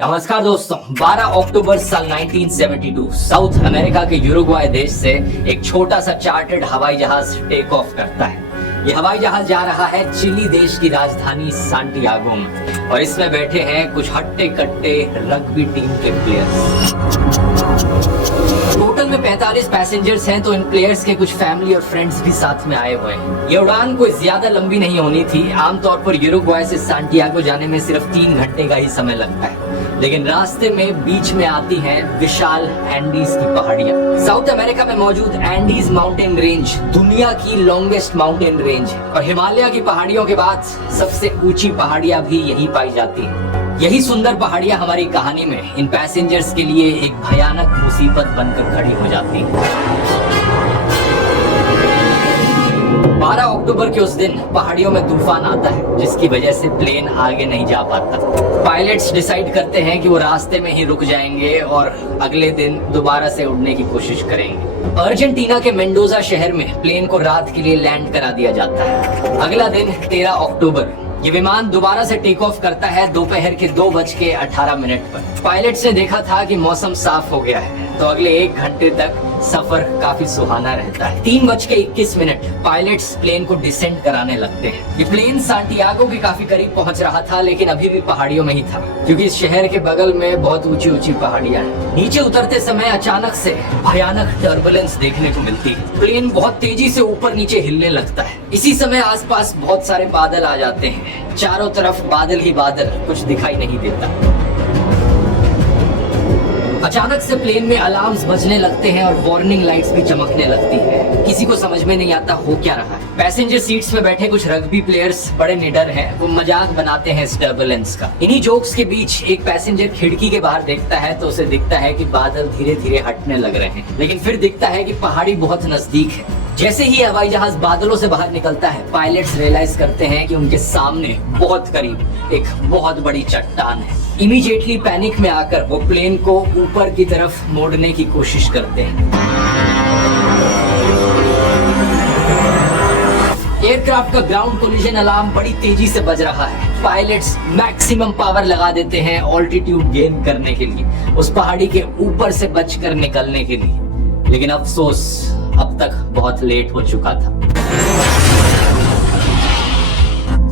नमस्कार दोस्तों, 12 अक्टूबर साल 1972 साउथ अमेरिका के यूरुग्वाय देश से एक छोटा सा चार्टर्ड हवाई जहाज टेक ऑफ करता है। ये हवाई जहाज जा रहा है चिली देश की राजधानी सांटियागो में और इसमें बैठे हैं कुछ हट्टे कट्टे रग्बी टीम के प्लेयर्स। टोटल में 45 पैसेंजर्स हैं, तो इन प्लेयर्स के कुछ फैमिली और फ्रेंड्स भी साथ में आए हुए हैं। ये उड़ान कोई ज्यादा लंबी नहीं होनी थी। आमतौर पर यूरुग्वाय से सांटियागो जाने में सिर्फ 3 घंटे का ही समय लगता है, लेकिन रास्ते में बीच में आती हैं विशाल एंडीज की पहाड़ियां। साउथ अमेरिका में मौजूद एंडीज माउंटेन रेंज दुनिया की लॉन्गेस्ट माउंटेन रेंज है और हिमालय की पहाड़ियों के बाद सबसे ऊंची पहाड़ियां भी यहीं पाई जाती हैं। यही सुंदर पहाड़ियां हमारी कहानी में इन पैसेंजर्स के लिए एक भयानक मुसीबत बनकर खड़ी हो जाती है। 12 अक्टूबर के उस दिन पहाड़ियों में तूफान आता है, जिसकी वजह से प्लेन आगे नहीं जा पाता। पायलट्स डिसाइड करते हैं कि वो रास्ते में ही रुक जाएंगे और अगले दिन दोबारा से उड़ने की कोशिश करेंगे। अर्जेंटीना के मेंडोजा शहर में प्लेन को रात के लिए लैंड करा दिया जाता है। अगला दिन 13 अक्टूबर ये विमान दोबारा से टेक ऑफ करता है दोपहर के 2:18 पर। पायलट्स ने देखा था कि मौसम साफ हो गया है, तो अगले 1 घंटे तक सफर काफी सुहाना रहता है। 3:21 पायलट्स प्लेन को डिसेंड कराने लगते हैं। ये प्लेन सांटियागो के काफी करीब पहुंच रहा था, लेकिन अभी भी पहाड़ियों में ही था, क्योंकि इस शहर के बगल में बहुत ऊंची ऊंची पहाड़ियां हैं। नीचे उतरते समय अचानक से भयानक टर्बुलेंस देखने को मिलती है। प्लेन बहुत तेजी से ऊपर नीचे हिलने लगता है। इसी समय आसपास बहुत सारे बादल आ जाते हैं। चारों तरफ बादल ही बादल, कुछ दिखाई नहीं देता। अचानक से प्लेन में अलार्म्स बजने लगते हैं और वार्निंग लाइट्स भी चमकने लगती है। किसी को समझ में नहीं आता हो क्या रहा है। पैसेंजर सीट्स में बैठे कुछ रग्बी प्लेयर्स बड़े निडर हैं। वो मजाक बनाते हैं इस टर्बुलेंस का। इन्हीं जोक्स के बीच एक पैसेंजर खिड़की के बाहर देखता है, तो उसे दिखता है कि बादल धीरे धीरे हटने लग रहे हैं, लेकिन फिर दिखता है कि पहाड़ी बहुत नजदीक है। जैसे ही हवाई जहाज बादलों से बाहर निकलता है, पायलट्स रियलाइज करते हैं कि उनके सामने बहुत करीब एक बहुत बड़ी चट्टान है। इमीडिएटली पैनिक में आकर वो प्लेन को ऊपर की तरफ मोड़ने की कोशिश करते हैं। एयरक्राफ्ट का ग्राउंड कोलिजन अलार्म बड़ी तेजी से बज रहा है। पायलट्स मैक्सिमम पावर लगा देते हैं ऑल्टीट्यूड गेन करने के लिए, उस पहाड़ी के ऊपर से बचकर निकलने के लिए, लेकिन अफसोस अब तक बहुत लेट हो चुका था।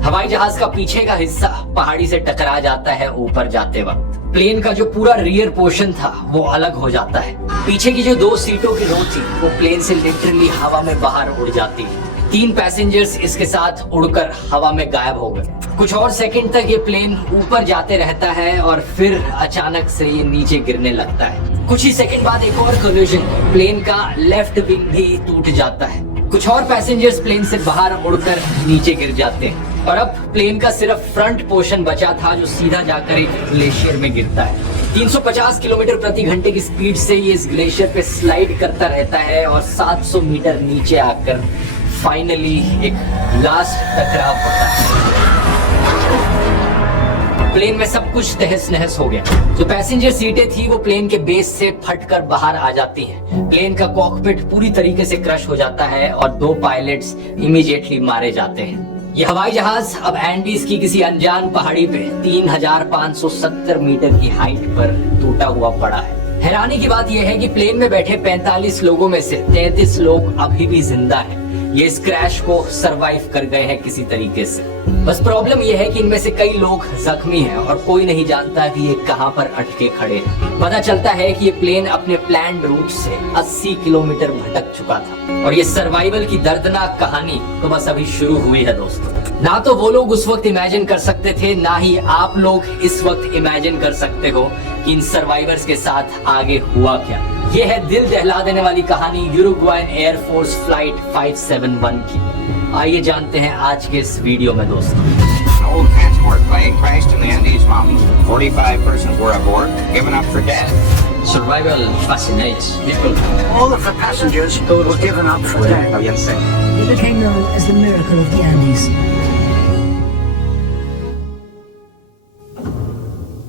हवाई जहाज का पीछे का हिस्सा पहाड़ी से टकरा जाता है ऊपर जाते वक्त। प्लेन का जो पूरा रियर पोर्शन था वो अलग हो जाता है। पीछे की जो 2 सीटों की रो थी वो प्लेन से लिटरली हवा में बाहर उड़ जाती है। 3 पैसेंजर्स इसके साथ उड़कर हवा में गायब हो गए। कुछ और सेकंड तक ये प्लेन ऊपर जाते रहता है और फिर अचानक से ये नीचे गिरने लगता है। कुछ ही सेकंड बाद एक और कोलिजन, प्लेन का लेफ्ट विंग भी टूट जाता है। कुछ और पैसेंजर्स प्लेन से बाहर उड़कर नीचे गिर जाते हैं और अब प्लेन का सिर्फ फ्रंट पोर्शन बचा था, जो सीधा जाकर एक ग्लेशियर में गिरता है। 350 किलोमीटर प्रति घंटे की स्पीड से ये इस ग्लेशियर पे स्लाइड करता रहता है और 700 मीटर नीचे आकर फाइनली एक लास्ट टकराव होता है। प्लेन में सब कुछ तहस नहस हो गया। जो पैसेंजर सीटें थी वो प्लेन के बेस से फटकर बाहर आ जाती हैं। प्लेन का कॉकपिट पूरी तरीके से क्रश हो जाता है और 2 पायलट्स इमीडिएटली मारे जाते हैं। ये हवाई जहाज अब एंडीज की किसी अनजान पहाड़ी पे 3570 मीटर की हाइट पर टूटा हुआ पड़ा है। हैरानी की बात यह है कि प्लेन में बैठे 45 लोगों में से 33 लोग अभी भी जिंदा हैं। ये इस क्रैश को सरवाइव कर गए हैं किसी तरीके से। बस प्रॉब्लम यह है कि इनमें से कई लोग जख्मी हैं और कोई नहीं जानता कि ये कहां पर अटके खड़े हैं। पता चलता है कि ये प्लेन अपने प्लान्ड रूट से 80 किलोमीटर भटक चुका था और ये सर्वाइवल की दर्दनाक कहानी तो बस अभी शुरू हुई है दोस्तों। ना तो वो लोग उस वक्त इमेजिन कर सकते थे, ना ही आप लोग इस वक्त इमेजिन कर सकते हो कि इन सर्वाइवर्स के साथ आगे हुआ क्या। ये है दिल दहला देने वाली कहानी यूरुग्वायन एयरफोर्स फ्लाइट 571 की। आइए जानते हैं आज के इस वीडियो में दोस्तों। Old transport plane crashed in the Andes Mountains. 45 persons were aboard, given up for dead. Survival fascinates people. All of the passengers were given up for dead. It became known as the miracle of the Andes.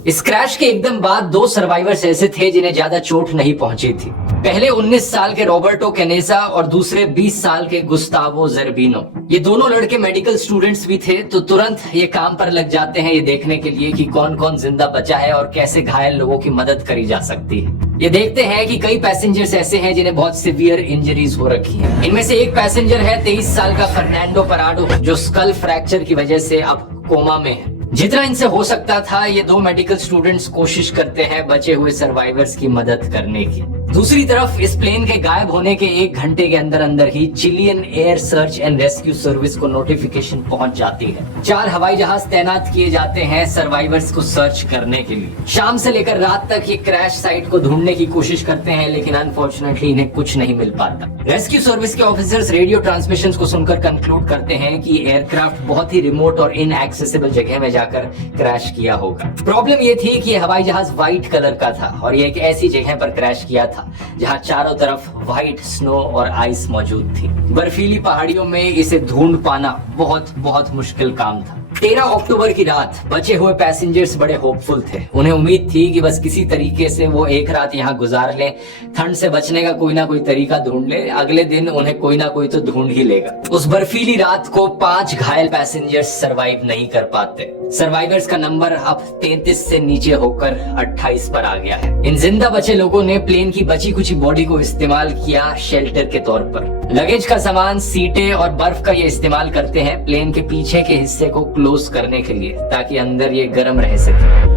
इस crash के एकदम बाद 2 survivors ऐसे थे जिन्हें ज्यादा चोट नहीं पहुंची थी। पहले 19 साल के रॉबर्टो कैनेसा और दूसरे 20 साल के गुस्तावो ज़ेर्बिनो। ये दोनों लड़के मेडिकल स्टूडेंट्स भी थे, तो तुरंत ये काम पर लग जाते हैं ये देखने के लिए कि कौन कौन जिंदा बचा है और कैसे घायल लोगों की मदद करी जा सकती है। ये देखते हैं कि कई पैसेंजर्स ऐसे हैं जिन्हें बहुत सीवियर इंजरीज हो रखी हैं। इनमें से एक पैसेंजर है 23 साल का फर्नांडो पराडो, जो स्कल फ्रैक्चर की वजह से अब कोमा में है। जितना इनसे हो सकता था ये दो मेडिकल स्टूडेंट्स कोशिश करते हैं बचे हुए सर्वाइवर्स की मदद करने की। दूसरी तरफ इस प्लेन के गायब होने के 1 घंटे के अंदर अंदर ही Chilean air search and rescue service को नोटिफिकेशन पहुंच जाती है। 4 हवाई जहाज तैनात किए जाते हैं सर्वाइवर्स को सर्च करने के लिए। शाम से लेकर रात तक ये क्रैश साइट को ढूंढने की कोशिश करते हैं, लेकिन अनफॉर्चुनेटली इन्हें कुछ नहीं मिल पाता। रेस्क्यू सर्विस के ऑफिसर्स रेडियो ट्रांसमिशंस को सुनकर कंक्लूड करते हैं कि एयरक्राफ्ट बहुत ही रिमोट और इनएक्सेसिबल जगह में जाकर क्रैश किया होगा। प्रॉब्लम ये थी कि हवाई जहाज व्हाइट कलर का था और ये एक ऐसी जगह पर क्रैश किया था जहां चारों तरफ व्हाइट स्नो और आइस मौजूद थी। बर्फीली पहाड़ियों में इसे ढूंढ पाना बहुत मुश्किल काम था। 13 अक्टूबर की रात बचे हुए पैसेंजर्स बड़े होपफुल थे। उन्हें उम्मीद थी कि बस किसी तरीके से वो एक रात यहाँ गुजार लें, ठंड से बचने का कोई ना कोई तरीका ढूंढ ले, अगले दिन उन्हें कोई ना कोई तो ढूंढ ही लेगा। उस बर्फीली रात को 5 घायल पैसेंजर्स सरवाइव नहीं कर पाते। सर्वाइवर्स का नंबर अब 33 से नीचे होकर 28 पर आ गया है। इन जिंदा बचे लोगों ने प्लेन की बची कुछ बॉडी को इस्तेमाल किया शेल्टर के तौर पर। लगेज का सामान, सीटें और बर्फ का ये इस्तेमाल करते हैं प्लेन के पीछे के हिस्से को क्लोज करने के लिए, ताकि अंदर ये गर्म रह सके।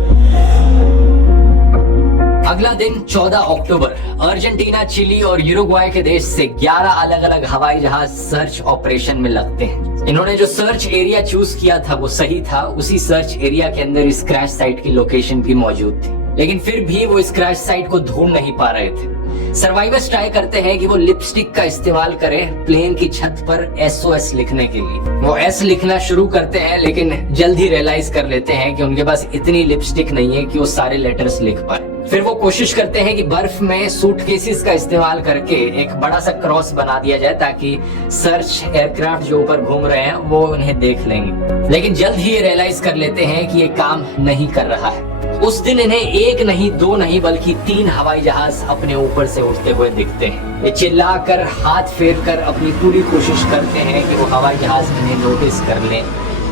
अगला दिन 14 अक्टूबर अर्जेंटीना, चिली और यूरुग्वाई के देश से 11 अलग अलग हवाई जहाज सर्च ऑपरेशन में लगते हैं। इन्होंने जो सर्च एरिया चूज किया था वो सही था। उसी सर्च एरिया के अंदर इस क्रैश साइट की लोकेशन भी मौजूद थी, लेकिन फिर भी वो इस क्रैश साइट को ढूंढ नहीं पा रहे थे। सर्वाइवर्स ट्राई करते हैं कि वो लिपस्टिक का इस्तेमाल करें प्लेन की छत पर SOS लिखने के लिए। वो S लिखना शुरू करते हैं, लेकिन जल्द ही रियलाइज कर लेते हैं कि उनके पास इतनी लिपस्टिक नहीं है कि वो सारे लेटर्स लिख पाए। फिर वो कोशिश करते हैं कि बर्फ में सूटकेसेस का इस्तेमाल करके एक बड़ा सा क्रॉस बना दिया जाए, ताकि सर्च एयरक्राफ्ट जो ऊपर घूम रहे हैं वो उन्हें देख लेंगे। लेकिन जल्द ही ये रियलाइज कर लेते हैं कि ये काम नहीं कर रहा है। उस दिन इन्हें 1 नहीं 2 नहीं बल्कि 3 हवाई जहाज अपने ऊपर से उड़ते हुए दिखते हैं। ये चिल्लाकर, हाथ फेर कर अपनी पूरी कोशिश करते हैं कि वो हवाई जहाज इन्हें नोटिस कर लें,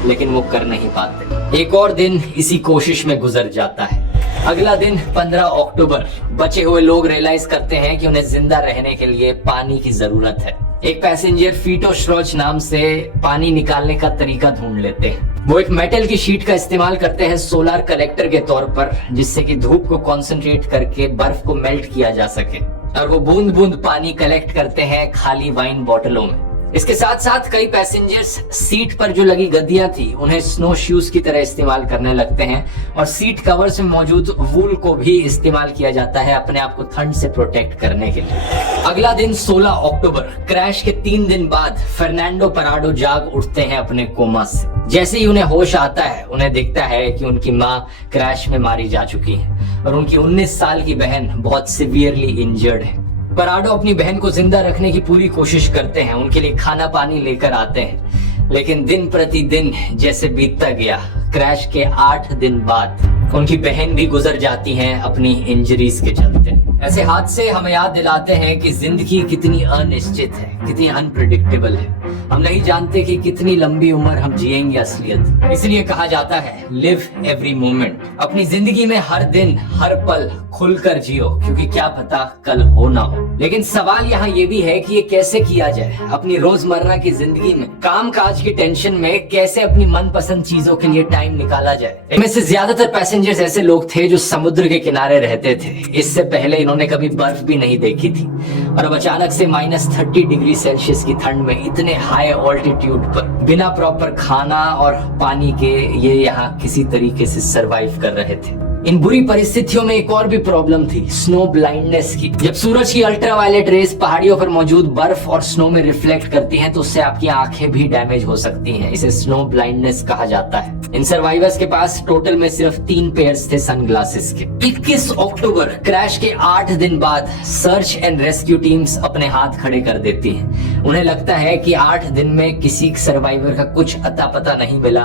लेकिन वो कर नहीं पाते। एक और दिन इसी कोशिश में गुजर जाता है। अगला दिन 15 अक्टूबर बचे हुए लोग रियलाइज करते हैं कि उन्हें जिंदा रहने के लिए पानी की जरूरत है। एक पैसेंजर फीटो श्रोच नाम से पानी निकालने का तरीका ढूंढ लेते हैं। वो एक मेटल की शीट का इस्तेमाल करते हैं सोलर कलेक्टर के तौर पर, जिससे कि धूप को कंसंट्रेट करके बर्फ को मेल्ट किया जा सके, और वो बूंद बूंद पानी कलेक्ट करते हैं खाली वाइन बोतलों में। इसके साथ साथ कई पैसेंजर्स सीट पर जो लगी गद्दियां थी उन्हें स्नो शूज की तरह इस्तेमाल करने लगते हैं, और सीट कवर्स में मौजूद वूल को भी इस्तेमाल किया जाता है अपने आप को ठंड से प्रोटेक्ट करने के लिए। अगला दिन 16 अक्टूबर क्रैश के 3 दिन बाद फर्नांडो पराडो जाग उठते हैं अपने कोमा से। जैसे ही उन्हें होश आता है उन्हें दिखता है कि उनकी माँ क्रैश में मारी जा चुकी है और उनकी 19 साल की बहन बहुत सिवियरली इंजर्ड है। पराडो अपनी बहन को जिंदा रखने की पूरी कोशिश करते हैं, उनके लिए खाना पानी लेकर आते हैं, लेकिन दिन प्रतिदिन जैसे बीतता गया, क्रैश के 8 दिन बाद उनकी बहन भी गुजर जाती हैं अपनी इंजरीज के चलते। ऐसे हादसे हमें याद दिलाते हैं कि जिंदगी कितनी अनिश्चित है, कितनी अनप्रेडिक्टेबल है। हम नहीं जानते कि कितनी लंबी उम्र हम जिएंगे असलियत। इसलिए कहा जाता है लिव एवरी मोमेंट। अपनी जिंदगी में हर दिन हर पल खुलकर जियो, क्योंकि क्या पता कल हो ना हो। लेकिन सवाल यहाँ ये भी है कि ये कैसे किया जाए। अपनी रोजमर्रा की जिंदगी में काम काज की टेंशन में कैसे अपनी मनपसंद चीजों के लिए टाइम निकाला जाए। इनमें से ज्यादातर पैसेंजर्स ऐसे लोग थे जो समुद्र के किनारे रहते थे। इससे पहले इन्होंने कभी बर्फ भी नहीं देखी थी, और अब अचानक से -30 डिग्री सेल्सियस की ठंड में इतने हाई ऑल्टीट्यूड पर बिना प्रॉपर खाना और पानी के ये यहाँ किसी तरीके से सरवाइव कर रहे थे। इन बुरी परिस्थितियों में एक और भी प्रॉब्लम थी, स्नो ब्लाइंडनेस की। जब सूरज की अल्ट्रावायलेट रेस पहाड़ियों पर मौजूद बर्फ और स्नो में रिफ्लेक्ट करती हैं, तो उससे आपकी आंखें भी डैमेज हो सकती हैं। इसे स्नो ब्लाइंडनेस कहा जाता है। इन सर्वाइवर्स के पास टोटल में सिर्फ 3 पेयर्स थे सनग्लासेस के। 21 अक्टूबर क्रैश के 8 दिन बाद सर्च एंड रेस्क्यू टीम्स अपने हाथ खड़े कर देती हैं। उन्हें लगता है कि 8 दिन में किसी सर्वाइवर का कुछ अता पता नहीं मिला,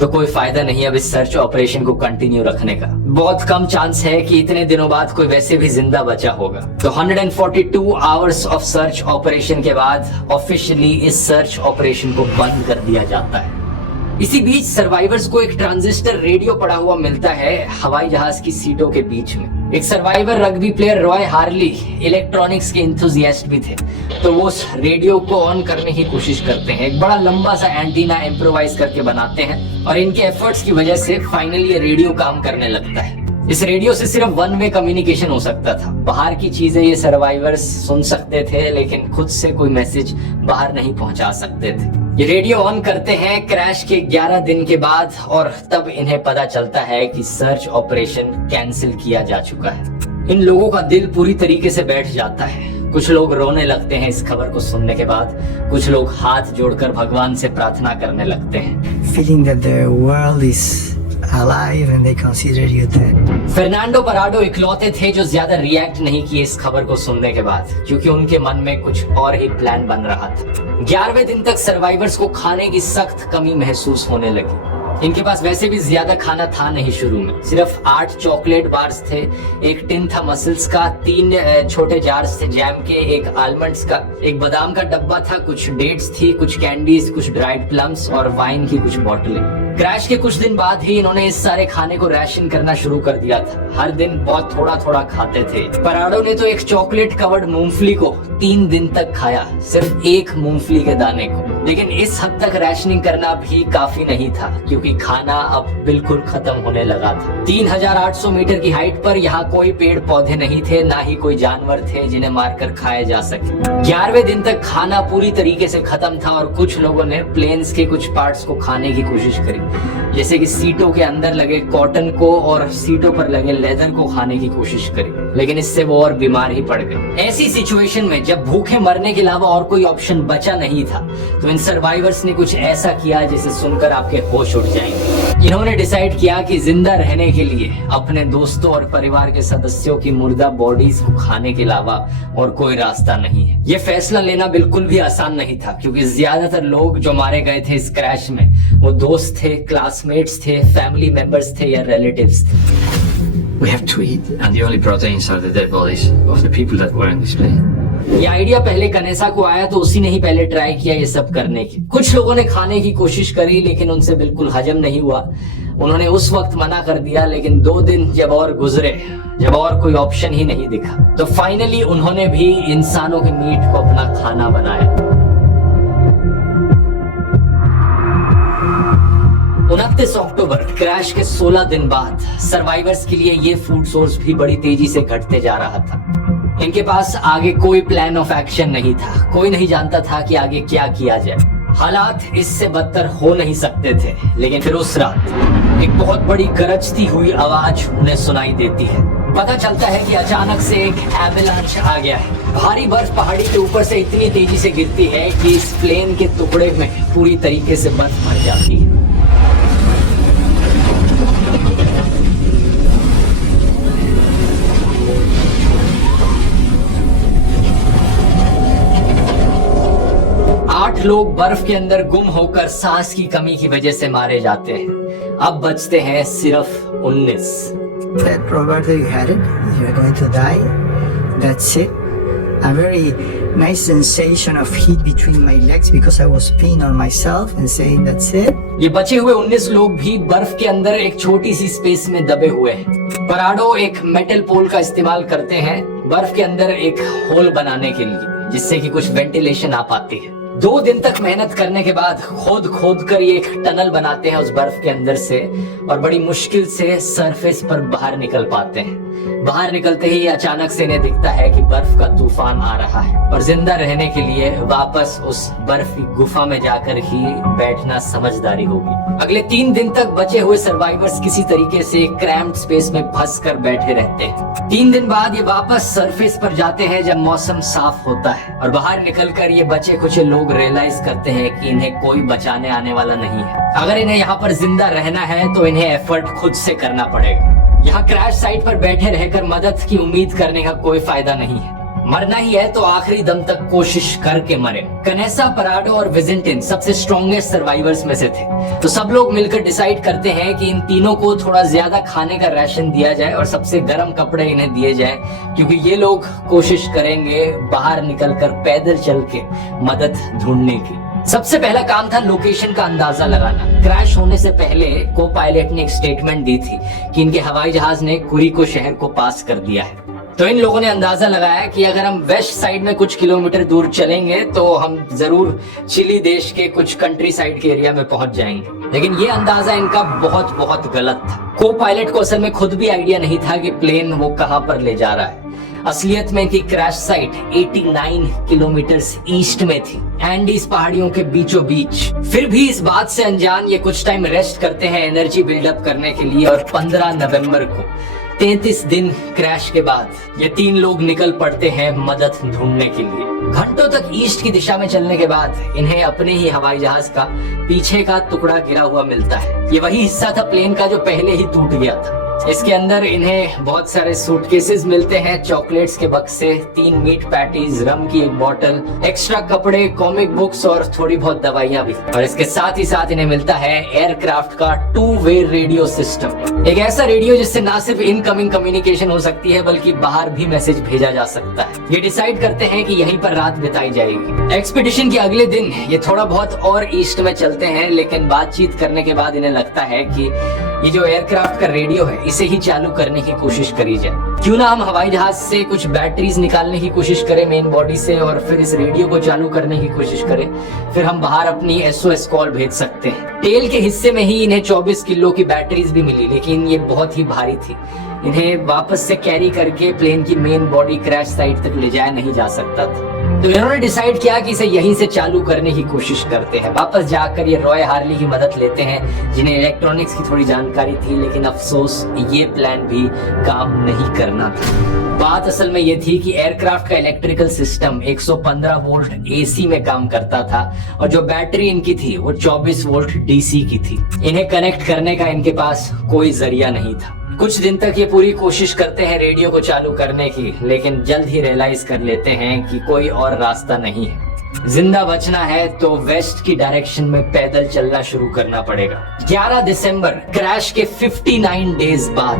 तो कोई फायदा नहीं अब इस सर्च ऑपरेशन को कंटिन्यू रखने का। बहुत कम चांस है कि इतने दिनों बाद कोई वैसे भी जिंदा बचा होगा। तो 142 आवर्स ऑफ सर्च ऑपरेशन के बाद ऑफिशियली इस सर्च ऑपरेशन को बंद कर दिया जाता है। इसी बीच सर्वाइवर्स को एक ट्रांजिस्टर रेडियो पड़ा हुआ मिलता है हवाई जहाज की सीटों के बीच में। एक survivor rugby player Roy Harley electronics के इंथुजियास्ट भी थे, तो वो उस रेडियो को ऑन करने की कोशिश करते हैं। एक बड़ा लंबा सा एंटीना इम्प्रोवाइज करके बनाते हैं और इनके एफर्ट्स की वजह से फाइनली ये रेडियो काम करने लगता है। इस रेडियो से सिर्फ वन वे कम्युनिकेशन हो सकता था। बाहर की चीजें ये सर्वाइवर्स सुन सकते थे, लेकिन खुद से कोई मैसेज बाहर नहीं पहुंचा सकते थे। ये रेडियो ऑन करते हैं क्रैश के 11 दिन के बाद और तब इन्हें पता चलता है कि सर्च ऑपरेशन कैंसिल किया जा चुका है। इन लोगों का दिल पूरी तरीके से बैठ जाता है। कुछ लोग रोने लगते हैं इस खबर को सुनने के बाद, कुछ लोग हाथ जोड़कर भगवान से प्रार्थना करने लगते हैं। Feeling that the world is alive and they consider you dead. Fernando पराडो इकलौते थे जो ज्यादा रिएक्ट नहीं किए इस खबर को सुनने के बाद, क्योंकि उनके मन में कुछ और ही प्लान बन रहा था। 11वें दिन तक सर्वाइवर्स को खाने की सख्त कमी महसूस होने लगी। इनके पास वैसे भी ज्यादा खाना था नहीं शुरू में, सिर्फ 8 चॉकलेट बार्स थे, एक टिन था मसल्स का, 3 छोटे जार्स थे जैम के, एक आलमंड्स का, एक बादाम का डब्बा था, कुछ डेट्स थी, कुछ कैंडीज, कुछ ड्राइड प्लम्स और वाइन की कुछ बोतलें। क्रैश के कुछ दिन बाद ही इन्होंने इस सारे खाने को राशन करना शुरू कर दिया था। हर दिन बहुत थोड़ा थोड़ा खाते थे। पराडो ने तो एक चॉकलेट कवर्ड मूंगफली को 3 दिन तक खाया, सिर्फ एक मूंगफली के दाने को। लेकिन इस हद तक राशनिंग करना भी काफी नहीं था, क्योंकि खाना अब बिल्कुल खत्म होने लगा था। 3800 मीटर की हाइट पर यहाँ कोई पेड़ पौधे नहीं थे, ना ही कोई जानवर थे जिन्हें मारकर खाया जा सके। 11वें दिन तक खाना पूरी तरीके से खत्म था और कुछ लोगों ने प्लेन्स के कुछ पार्ट्स को खाने की कोशिश करी, जैसे कि सीटों के अंदर लगे कॉटन को और सीटों पर लगे लेदर को खाने की कोशिश करी, लेकिन इससे वो और बीमार ही पड़ गए। ऐसी सिचुएशन में जब भूखे मरने के अलावा और कोई ऑप्शन बचा नहीं था, तो इन सर्वाइवर्स ने कुछ ऐसा किया जिसे सुनकर आपके होश उड़ जाएंगे। इन्होंने डिसाइड किया कि जिंदा रहने के लिए अपने दोस्तों और परिवार के सदस्यों की मुर्दा बॉडीज को खाने के अलावा और कोई रास्ता नहीं है। ये फैसला लेना बिल्कुल भी आसान नहीं था, क्योंकि ज्यादातर लोग जो मारे गए थे इस क्रैश में वो दोस्त थे, क्लासमेट्स थे, फैमिली मेंबर्स थे या रिलेटिव्स थे। We have to eat, and the only proteins are the dead bodies of the people that were in this plane. ये आइडिया पहले कनेसा को आया तो उसी ने ही पहले ट्राई किया ये सब करने की। कुछ लोगों ने खाने की कोशिश करी, लेकिन उनसे बिल्कुल हजम नहीं हुआ। उन्होंने उस वक्त मना कर दिया, लेकिन 2 दिन जब और गुजरे, जब और कोई ऑप्शन ही नहीं दिखा, तो फाइनली उन्होंने भी इंसानों के मीट को अपना खाना बनाया। 29 अक्टूबर क्रैश के 16 दिन बाद सर्वाइवर्स के लिए ये फूड सोर्स भी बड़ी तेजी से घटते जा रहा था। इनके पास आगे कोई प्लान ऑफ एक्शन नहीं था। कोई नहीं जानता था कि आगे क्या किया जाए। हालात इससे बदतर हो नहीं सकते थे, लेकिन फिर उस रात एक बहुत बड़ी गरजती हुई आवाज उन्हें सुनाई देती है। पता चलता है कि अचानक से एक एवलांच आ गया है। भारी बर्फ पहाड़ी के ऊपर से इतनी तेजी से गिरती है कि इस प्लेन के टुकड़े में पूरी तरीके से बर्फ भर जाती है। लोग बर्फ के अंदर गुम होकर सांस की कमी की वजह से मारे जाते हैं। अब बचते हैं सिर्फ 19। That Roberto, you had it. You're going to die. That's it. A very nice sensation of heat between my legs because I was peeing on myself and saying that's it. ये बचे हुए 19 लोग भी बर्फ के अंदर एक छोटी सी स्पेस में दबे हुए हैं। पराडो एक मेटल पोल का इस्तेमाल करते हैं बर्फ के अंदर एक होल बनाने के लिए, जिससे कि कुछ वेंटिलेशन आ पाती है। 2 दिन तक मेहनत करने के बाद खोद कर ये एक टनल बनाते हैं उस बर्फ के अंदर से, और बड़ी मुश्किल से सरफेस पर बाहर निकल पाते हैं। बाहर निकलते ही अचानक से इन्हें दिखता है कि बर्फ का तूफान आ रहा है, और जिंदा रहने के लिए वापस उस बर्फ की गुफा में जाकर ही बैठना समझदारी होगी। अगले 3 दिन तक बचे हुए सर्वाइवर्स किसी तरीके से क्रैम्प्ड स्पेस में फंस कर बैठे रहते हैं। 3 दिन बाद ये वापस सरफेस पर जाते हैं जब मौसम साफ होता है, और बाहर निकलकर ये बचे कुछ लोग रियलाइज करते हैं कि इन्हें कोई बचाने आने वाला नहीं है। अगर इन्हें यहाँ पर जिंदा रहना है तो इन्हें एफर्ट खुद से करना पड़ेगा। यहाँ क्रैश साइट पर बैठे रहकर मदद की उम्मीद करने का कोई फायदा नहीं है। मरना ही है तो आखिरी दम तक कोशिश करके मरे। कनेसा, पराडो और विजिंटिन सबसे स्ट्रॉन्गेस्ट सर्वाइवर्स में से थे। तो सब लोग मिलकर डिसाइड करते हैं कि इन तीनों को थोड़ा ज्यादा खाने का राशन दिया जाए और सबसे गर्म कपड़े इन्हें दिए जाए, क्योंकि ये लोग कोशिश करेंगे बाहर निकलकर पैदल चल के मदद ढूंढने की। सबसे पहला काम था लोकेशन का अंदाजा लगाना। क्रैश होने से पहले को पायलट ने एक स्टेटमेंट दी थी कि इनके हवाई जहाज ने कुरिको शहर को पास कर दिया है। तो इन लोगों ने अंदाजा लगाया कि अगर हम वेस्ट साइड में कुछ किलोमीटर दूर चलेंगे तो हम जरूर चिली देश के कुछ कंट्री साइड के एरिया में पहुंच जाएंगे। लेकिन ये अंदाजा इनका बहुत बहुत गलत था। को पायलट को असल में खुद भी आइडिया नहीं था कि प्लेन वो कहां पर ले जा रहा है। असलियत में इनकी क्रैश साइट 89 किलोमीटर ईस्ट में थी, एंडीज पहाड़ियों के बीचों बीच। फिर भी इस बात से अनजान ये कुछ टाइम रेस्ट करते हैं एनर्जी बिल्डअप करने के लिए, और 15 नवंबर को 33 दिन क्रैश के बाद ये तीन लोग निकल पड़ते हैं मदद ढूंढने के लिए। घंटों तक ईस्ट की दिशा में चलने के बाद इन्हें अपने ही हवाई जहाज का पीछे का टुकड़ा गिरा हुआ मिलता है। ये वही हिस्सा था प्लेन का जो पहले ही टूट गया था। इसके अंदर इन्हें बहुत सारे सूटकेसेस मिलते हैं, चॉकलेट्स के बक्से, 3 मीट पैटीज, रम की एक बोतल, एक्स्ट्रा कपड़े, कॉमिक बुक्स और थोड़ी बहुत दवाइयां भी। और इसके साथ ही साथ इन्हें मिलता है एयरक्राफ्ट का 2-वे रेडियो सिस्टम, एक ऐसा रेडियो जिससे ना सिर्फ इनकमिंग कम्युनिकेशन हो सकती है बल्कि बाहर भी मैसेज भेजा जा सकता है। ये डिसाइड करते हैं कि यहीं पर रात बिताई जाएगी। एक्सपीडिशन के अगले दिन ये थोड़ा बहुत और ईस्ट में चलते हैं, लेकिन बातचीत करने के बाद इन्हें लगता है कि ये जो एयरक्राफ्ट का रेडियो है इसे ही चालू करने की कोशिश करी जाए। क्यों ना हम हवाई जहाज से कुछ बैटरीज निकालने की कोशिश करें मेन बॉडी से, और फिर इस रेडियो को चालू करने की कोशिश करें। फिर हम बाहर अपनी SOS कॉल भेज सकते हैं। टेल के हिस्से में ही इन्हें 24 किलो की बैटरीज भी मिली, लेकिन ये बहुत ही भारी थी। इन्हें वापस से कैरी करके प्लेन की मेन बॉडी क्रैश साइट तक ले जाया नहीं जा सकता था। तो इन्होंने डिसाइड किया कि इसे यहीं से चालू करने की कोशिश करते हैं। वापस जाकर ये रॉय हार्ली की मदद लेते हैं, जिन्हें इलेक्ट्रॉनिक्स की थोड़ी जानकारी थी, लेकिन अफसोस ये प्लान भी काम नहीं करना था। बात असल में ये थी कि एयरक्राफ्ट का इलेक्ट्रिकल सिस्टम 115 वोल्ट AC में काम करता था, और जो बैटरी इनकी थी वो 24 वोल्ट DC की थी। इन्हें कनेक्ट करने का इनके पास कोई जरिया नहीं था। कुछ दिन तक ये पूरी कोशिश करते हैं रेडियो को चालू करने की, लेकिन जल्द ही रियलाइज कर लेते हैं कि कोई और रास्ता नहीं है। जिंदा बचना है तो वेस्ट की डायरेक्शन में पैदल चलना शुरू करना पड़ेगा। 11 दिसंबर क्रैश के 59 डेज बाद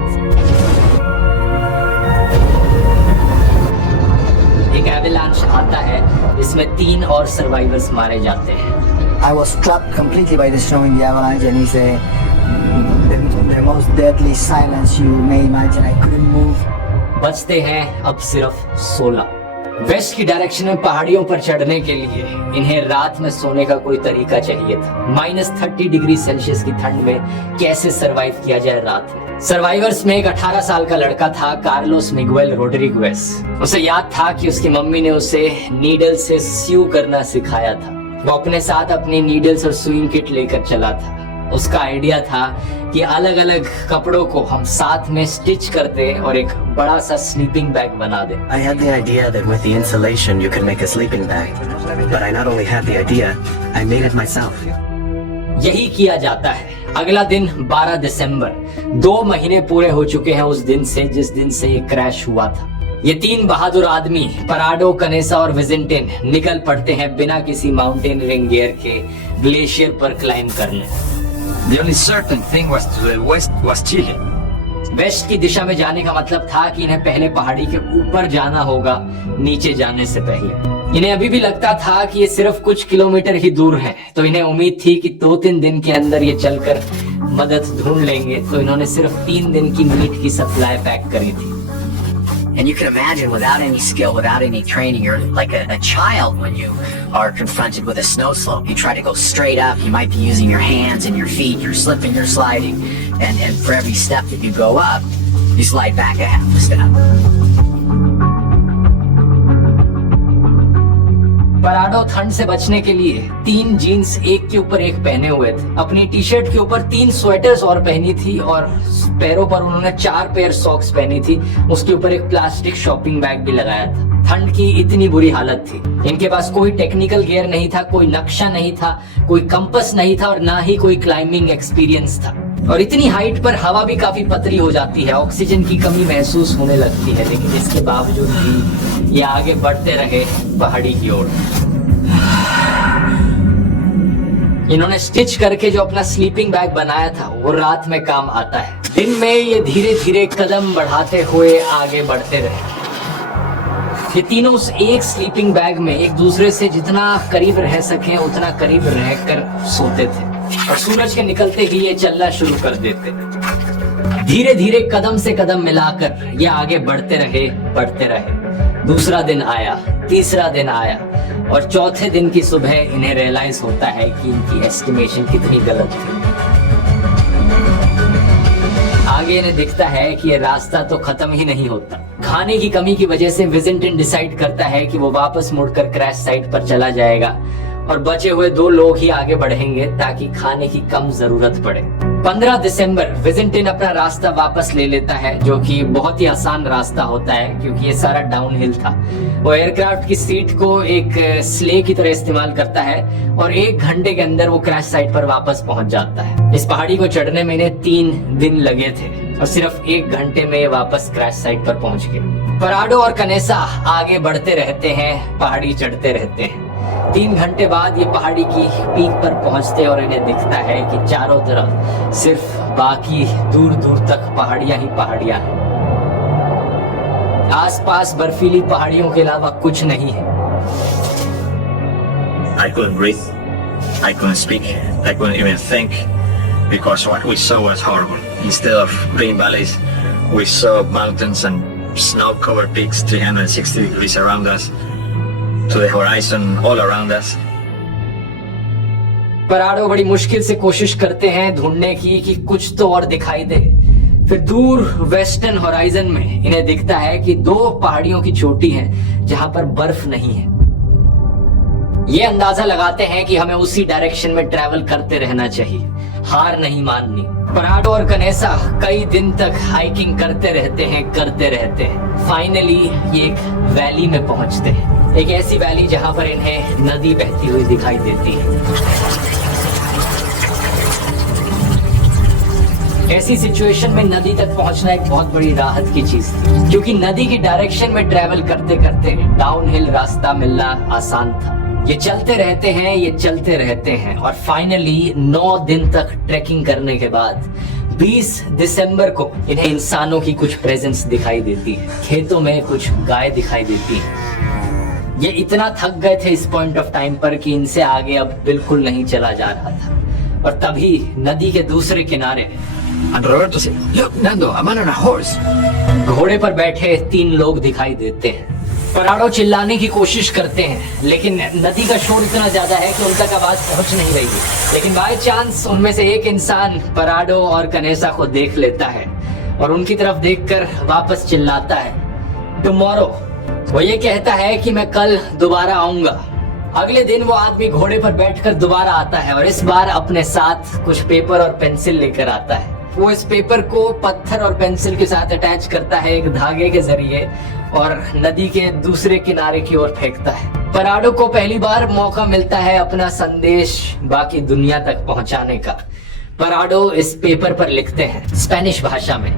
एक एवलांच आता है जिसमें 3 और सर्वाइवर्स मारे जाते हैं। I was trapped completely by the snow in the avalanche, and it's the most deadly silence you may imagine. I couldn't move. बचते हैं अब सिर्फ 16। वेस्ट की डायरेक्शन में पहाड़ियों पर चढ़ने के लिए इन्हें रात में सोने का कोई तरीका चाहिए था। -30 डिग्री सेल्सियस की ठंड में कैसे सरवाइव किया जाए रात में। सर्वाइवर्स में एक 18 साल का लड़का था, कार्लोस मिगुएल रोड्रिगुएज। उसे याद था कि उसकी मम्मी ने उसे नीडल से स्यू करना सिखाया था। वो अपने साथ अपनी नीडल्स और सुइंग किट लेकर चला था। उसका आइडिया था कि अलग अलग कपड़ों को हम साथ में स्टिच कर दें और एक बड़ा सा स्लीपिंग बैग बना दें। I had the idea that with the insulation you could make a sleeping bag. But I not only had the idea, I made it myself. यही किया जाता है। अगला दिन 12 दिसंबर, 2 महीने पूरे हो चुके हैं उस दिन से जिस दिन से ये क्रैश हुआ था। ये 3 बहादुर आदमी पराडो, कनेसा और विजिंटिन निकल पड़ते हैं बिना किसी माउंटेनियरिंग गियर के ग्लेशियर पर क्लाइंब करने। The only certain thing was to the west was Chile. West की दिशा में जाने का मतलब था कि इन्हें पहले पहाड़ी के ऊपर जाना होगा, नीचे जाने से पहले। इन्हें अभी भी लगता था कि ये सिर्फ कुछ किलोमीटर ही दूर है, तो इन्हें उम्मीद थी कि 2-3 दिन के अंदर ये चलकर मदद ढूंढ लेंगे। तो इन्होंने सिर्फ 3 दिन की मीट की सप्लाई पैक करी थी। And you can imagine, without any skill, without any training, you're like a child when you are confronted with a snow slope. You try to go straight up, you might be using your hands and your feet, you're slipping, you're sliding, and for every step that you go up, you slide back a half a step. पराडो ठंड से बचने के लिए 3 jeans एक के ऊपर एक पहने हुए थे। अपनी टी-शर्ट के ऊपर 3 स्वेटर्स और पहनी थी, और पैरों पर उन्होंने 4 पेयर सॉक्स पहनी थी। उसके ऊपर एक प्लास्टिक शॉपिंग बैग भी लगाया था। ठंड की इतनी बुरी हालत थी। इनके पास कोई टेक्निकल गियर नहीं था, कोई नक्शा नहीं था, कोई कंपास नहीं था, और ना ही कोई क्लाइंबिंग एक्सपीरियंस था। और इतनी हाइट पर हवा भी काफी पतली हो जाती है, ऑक्सीजन की कमी महसूस होने लगती है, लेकिन इसके बावजूद भी ये आगे बढ़ते रहे पहाड़ी की ओर। इन्होंने स्टिच करके जो अपना स्लीपिंग बैग बनाया था वो रात में काम आता है। दिन में ये धीरे धीरे कदम बढ़ाते हुए आगे बढ़ते रहे। ये तीनों एक स्लीपिंग बैग में एक दूसरे से जितना करीब रह सके उतना करीब रहकर सोते थे और सूरज के निकलते ही ये चलना शुरू कर देते। धीरे धीरे कदम से कदम मिलाकर ये आगे बढ़ते रहे। दूसरा दिन आया, तीसरा दिन आया और चौथे दिन की सुबह इन्हें रियलाइज होता है कि इनकी एस्टिमेशन कितनी गलत थी। आगे इन्हें दिखता है कि ये रास्ता तो खत्म ही नहीं होता। खाने की कमी की वजह से विजेंटिन डिसाइड करता है कि वो वापस मुड़कर क्रैश साइट पर चला जाएगा और बचे हुए 2 लोग ही आगे बढ़ेंगे ताकि खाने की कम जरूरत पड़े। 15 दिसंबर विजेंटिन अपना रास्ता वापस ले लेता है, जो कि बहुत ही आसान रास्ता होता है क्योंकि ये सारा डाउनहिल था। वो एयरक्राफ्ट की सीट को एक स्ले की तरह इस्तेमाल करता है और 1 घंटे के अंदर वो क्रैश साइट पर वापस पहुंच जाता है। इस पहाड़ी को चढ़ने में इन्हें 3 दिन लगे थे और सिर्फ 1 घंटे में वापस क्रैश साइट पर पहुंच गए। पराडो और कनेसा आगे बढ़ते रहते हैं, पहाड़ी चढ़ते रहते हैं। 3 घंटे बाद ये पहाड़ी की पीक पर पहुंचते और इन्हें दिखता है कि चारों तरफ सिर्फ बाकी दूर दूर तक पहाड़ियां ही पहाड़ियां हैं। आसपास बर्फीली पहाड़ियों के अलावा कुछ नहीं है। I couldn't breathe. I couldn't speak. I couldn't even think because what we saw was horrible. Instead of green valleys, we saw mountains and snow-covered peaks 360 degrees around us, to the horizon all around us. पराडो बड़ी मुश्किल से कोशिश करते हैं ढूंढने की कि कुछ तो और दिखाई दे। फिर दूर वेस्टर्न होराइजन में इन्हें दिखता है कि 2 पहाड़ियों की चोटी है जहां पर बर्फ नहीं है। ये अंदाजा लगाते हैं कि हमें उसी डायरेक्शन में ट्रैवल करते रहना चाहिए, हार नहीं माननी। पराडो और कनेसा कई दिन तक हाइकिंग करते रहते हैं। फाइनली ये एक वैली में पहुंचते हैं, एक ऐसी वैली जहां पर इन्हें नदी बहती हुई दिखाई देती है। ऐसी सिचुएशन में नदी तक पहुंचना एक बहुत बड़ी राहत की चीज थी, क्योंकि नदी की डायरेक्शन में ट्रैवल करते करते डाउनहिल रास्ता मिलना आसान था। ये चलते रहते हैं और फाइनली 9 दिन तक ट्रैकिंग करने के बाद 20 दिसंबर को इन्हें इंसानों की कुछ प्रेजेंस दिखाई देती है। खेतों में कुछ गाय दिखाई देती है। ये इतना थक गए थे इस पॉइंट ऑफ टाइम पर कि इनसे आगे अब बिल्कुल नहीं चला जा रहा था और तभी नदी के दूसरे किनारे And Roberto said, "Look, Nando, a man on a horse." घोड़े पर बैठे 3 लोग दिखाई देते हैं। पराडो चिल्लाने की कोशिश करते हैं लेकिन नदी का शोर इतना ज्यादा है कि उन तक आवाज पहुंच नहीं रही है। लेकिन बाय चांस उनमें से एक इंसान पराडो और कनेसा को देख लेता है और उनकी तरफ देखकर वापस चिल्लाता है, टुमारो। वो ये कहता है कि मैं कल दोबारा आऊंगा। अगले दिन वो आदमी घोड़े पर बैठकर दोबारा आता है और इस बार अपने साथ कुछ पेपर और पेंसिल लेकर आता है। वो इस पेपर को पत्थर और पेंसिल के साथ अटैच करता है एक धागे के जरिए और नदी के दूसरे किनारे की ओर फेंकता है। पराडो को पहली बार मौका मिलता है अपना संदेश बाकी दुनिया तक पहुंचाने का। पराडो इस पेपर पर लिखते हैं स्पेनिश भाषा में,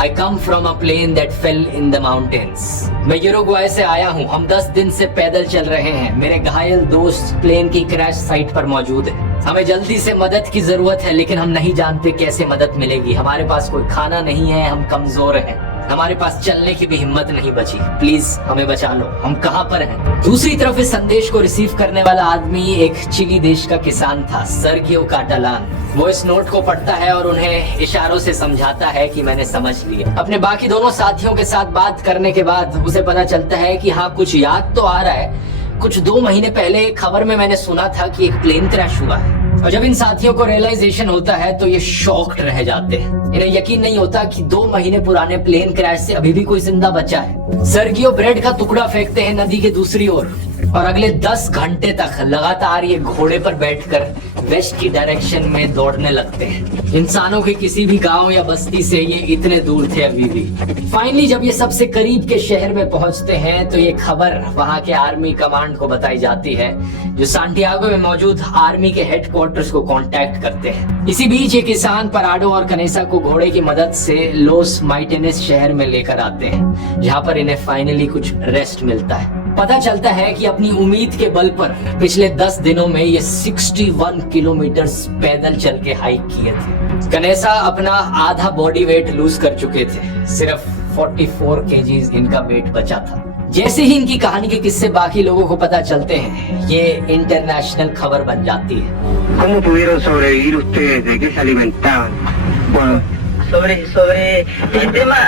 I come from a plane that fell in the mountains. मैं यूरुग्वाई से आया हूँ, हम 10 दिन से पैदल चल रहे हैं। मेरे घायल दोस्त प्लेन की क्रैश साइट पर मौजूद है। हमें जल्दी से मदद की जरूरत है लेकिन हम नहीं जानते कैसे मदद मिलेगी। हमारे पास कोई खाना नहीं है, हम कमजोर हैं, हमारे पास चलने की भी हिम्मत नहीं बची। प्लीज हमें बचा लो, हम कहाँ पर हैं? दूसरी तरफ इस संदेश को रिसीव करने वाला आदमी एक चिली देश का किसान था, सर्गियो काटालान। वो इस नोट को पढ़ता है और उन्हें इशारों से समझाता है कि मैंने समझ लिया। अपने बाकी दोनों साथियों के साथ बात करने के बाद उसे पता चलता है कि हाँ, कुछ याद तो आ रहा है। कुछ 2 महीने पहले खबर में मैंने सुना था कि एक प्लेन क्रैश हुआ है। और जब इन साथियों को रियलाइजेशन होता है तो ये शॉक्ड रह जाते हैं। इन्हें यकीन नहीं होता कि 2 महीने पुराने प्लेन क्रैश से अभी भी कोई जिंदा बचा है। सर्गियो ब्रेड का टुकड़ा फेंकते हैं नदी के दूसरी ओर और अगले 10 घंटे तक लगातार ये घोड़े पर बैठकर वेस्ट की डायरेक्शन में दौड़ने लगते हैं। इंसानों के किसी भी गांव या बस्ती से ये इतने दूर थे अभी भी। फाइनली जब ये सबसे करीब के शहर में पहुंचते हैं तो ये खबर वहां के आर्मी कमांड को बताई जाती है, जो सांटियागो में मौजूद आर्मी के हेडक्वार्टर्स को कांटेक्ट करते हैं। इसी बीच ये किसान पराडो और कनेसा को घोड़े की मदद से लोस माइटेनेस शहर में लेकर आते हैं, जहां पर इन्हें फाइनली कुछ रेस्ट मिलता है। पता चलता है कि अपनी उम्मीद के बल पर पिछले 10 दिनों में ये 61 किलोमीटर पैदल चल के हाइक किए थे। कनेसा अपना आधा बॉडी वेट लूज कर चुके थे, सिर्फ 44 केजीज इनका वेट बचा था। जैसे ही इनकी कहानी के किस्से बाकी लोगों को पता चलते हैं, ये इंटरनेशनल खबर बन जाती है। ¿Cómo pudieron sobrevivir ustedes? ¿De qué se alimentaban? Bueno, sobre el tema.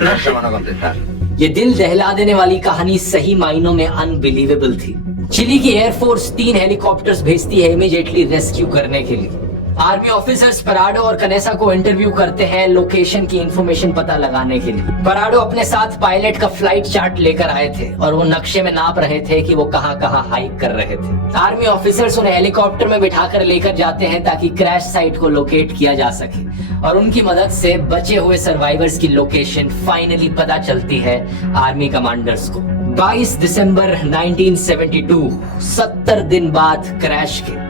No se van a contestar. ये दिल दहला देने वाली कहानी सही मायनों में अनबिलीवेबल थी। चिली की एयरफोर्स 3 हेलीकॉप्टर्स भेजती है इमीडिएटली रेस्क्यू करने के लिए। आर्मी ऑफिसर्स पराडो और कनेसा को इंटरव्यू करते हैं लोकेशन की इंफॉर्मेशन पता लगाने के लिए। पराडो अपने साथ पायलट का फ्लाइट चार्ट लेकर आए थे और वो नक्शे में नाप रहे थे कि वो कहां कहां हाइक कर रहे थे। आर्मी ऑफिसर्स उन्हें हेलीकॉप्टर में बिठाकर लेकर जाते हैं ताकि क्रैश साइट को लोकेट किया जा सके, और उनकी मदद से बचे हुए सर्वाइवर्स की लोकेशन फाइनली पता चलती है आर्मी कमांडर्स को। 22 दिसंबर 1972, 70 दिन बाद क्रैश के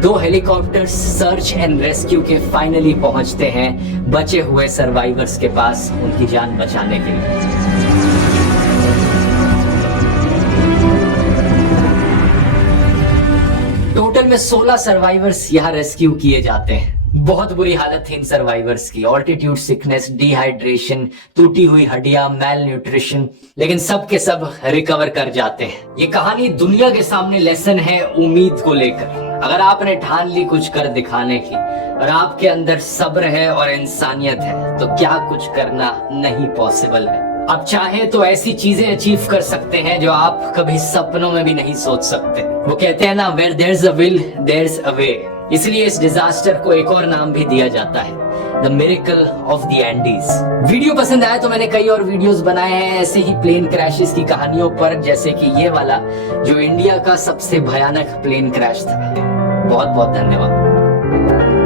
2 हेलीकॉप्टर्स सर्च एंड रेस्क्यू के फाइनली पहुंचते हैं बचे हुए सर्वाइवर्स के पास उनकी जान बचाने के लिए। टोटल में 16 सर्वाइवर्स यहाँ रेस्क्यू किए जाते हैं। बहुत बुरी हालत थी इन सर्वाइवर्स की, ऑल्टीट्यूड सिकनेस, डिहाइड्रेशन, टूटी हुई हड्डियां, मैल न्यूट्रिशन, लेकिन सब के सब रिकवर कर जाते हैं। ये कहानी दुनिया के सामने लेसन है उम्मीद को लेकर। अगर आपने ठान ली कुछ कर दिखाने की और आपके अंदर सब्र है और इंसानियत है, तो क्या कुछ करना नहीं पॉसिबल है। आप चाहे तो ऐसी चीजें अचीव कर सकते हैं जो आप कभी सपनों में भी नहीं सोच सकते। वो कहते हैं ना, where there's a will there's a way. इसलिए इस डिजास्टर को एक और नाम भी दिया जाता है, the miracle of the Andes. Video पसंद आया तो मैंने कई और वीडियोस बनाए हैं ऐसे ही प्लेन क्रैशेस की कहानियों पर, जैसे कि ये वाला जो इंडिया का सबसे भयानक प्लेन क्रैश था। बहुत बहुत धन्यवाद।